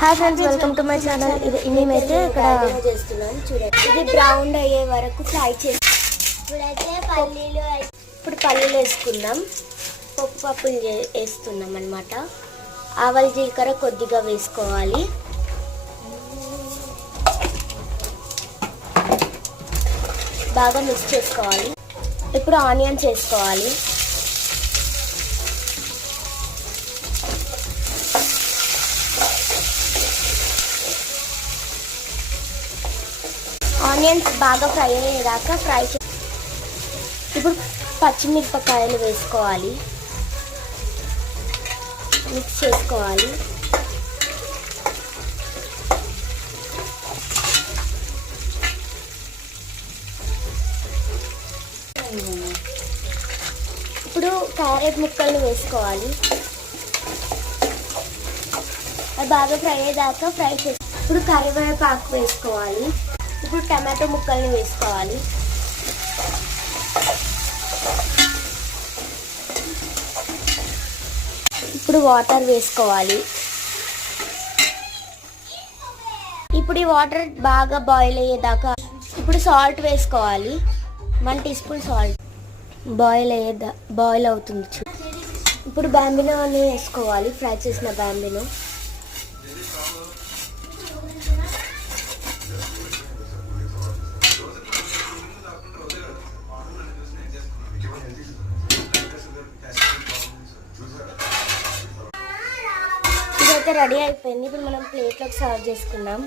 Hi friends, welcome to my channel. మేమైతే ఇక్కడ చేస్తున్నాను చూడండి. ఇది బ్రౌన్ అయ్యే వరకు ఫ్రై చేసి ఇప్పుడు పల్లీలు వేసుకుందాం. పప్పులు వేస్తున్నాం అన్నమాట. ఆవాలు జీలకర్ర కొద్దిగా వేసుకోవాలి. బాగా మిక్స్ చేసుకోవాలి. ఇప్పుడు ఆనియన్స్ వేసుకోవాలి. ఆనియన్స్ బాగా ఫ్రై అయ్యేదాకా ఇప్పుడు పచ్చిమిరపకాయలు వేసుకోవాలి. మిక్స్ చేసుకోవాలి. ఇప్పుడు క్యారెట్ ముక్కల్ని వేసుకోవాలి. అది బాగా ఫ్రై అయ్యేదాకా ఫ్రై చేసి ఇప్పుడు కరివేపాకు వేసుకోవాలి. ఇప్పుడు టమాటో ముక్కల్ని వేసుకోవాలి. ఇప్పుడు వాటర్ వేసుకోవాలి. ఇప్పుడు ఈ వాటర్ బాగా బాయిల్ అయ్యేదాకా ఇప్పుడు సాల్ట్ వేసుకోవాలి. 1 టీ స్పూన్ సాల్ట్. బాయిల్ అవుతుంది. ఇప్పుడు బాంబినోని వేసుకోవాలి. ఫ్రై చేసిన బాంబినో. ఇదైతే రెడీ అయిపోయింది. ఇప్పుడు మనం ప్లేట్లోకి సర్వ్ చేసుకుందాం.